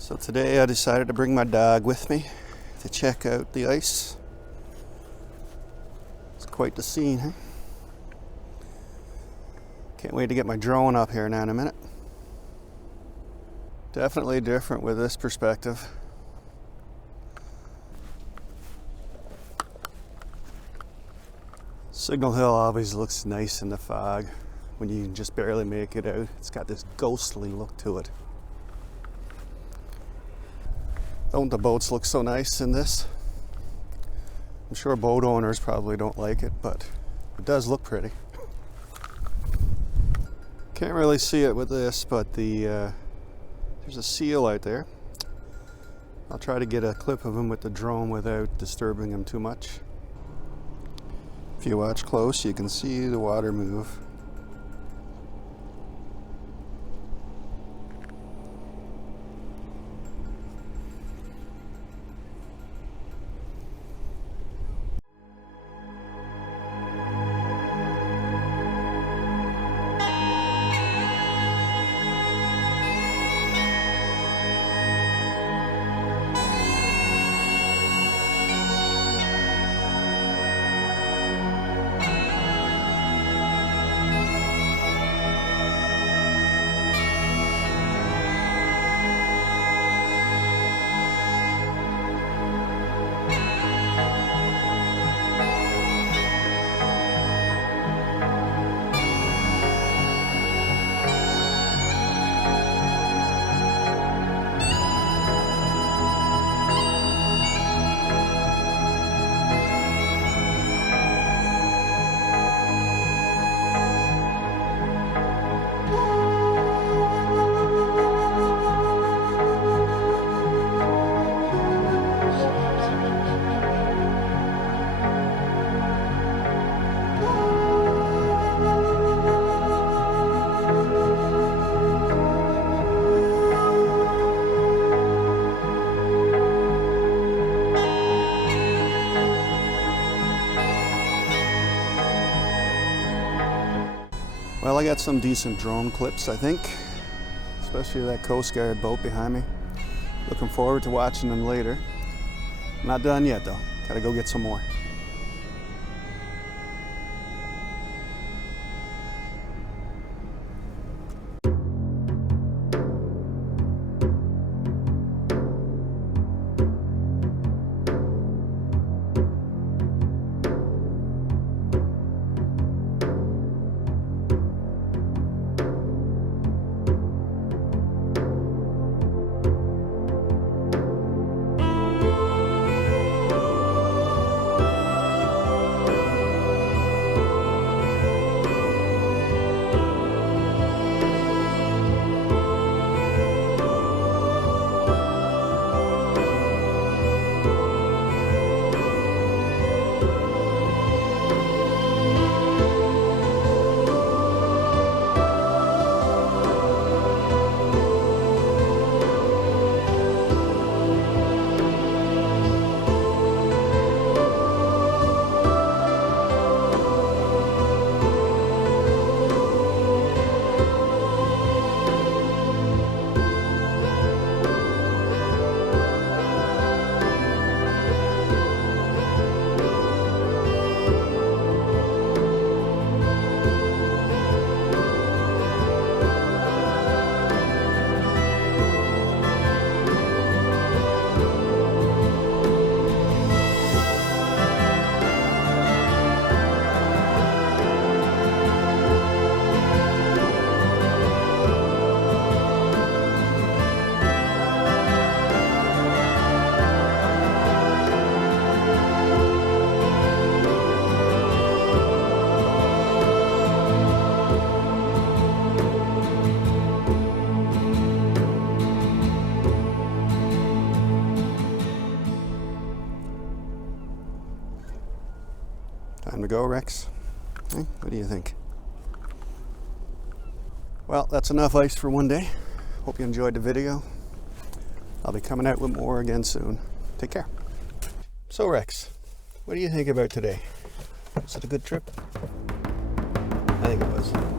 So today I decided to bring my dog with me to check out the ice. It's quite the scene, huh? Can't wait to get my drone up here now in a minute. Definitely different with this perspective. Signal Hill always looks nice in the fog when you can just barely make it out. It's got this ghostly look to it. Don't the boats look so nice in this? I'm sure boat owners probably don't like it, but it does look pretty. Can't really see it with this, but there's a seal out there. I'll try to get a clip of him with the drone without disturbing him too much. If you watch close, you can see the water move. Well, I got some decent drone clips, I think, especially that Coast Guard boat behind me. Looking forward to watching them later. Not done yet though, gotta go get some more. Time to go, Rex? Hey, what do you think? Well, that's enough ice for one day. Hope you enjoyed the video. I'll be coming out with more again soon. Take care. So Rex, what do you think about today? Was it a good trip? I think it was.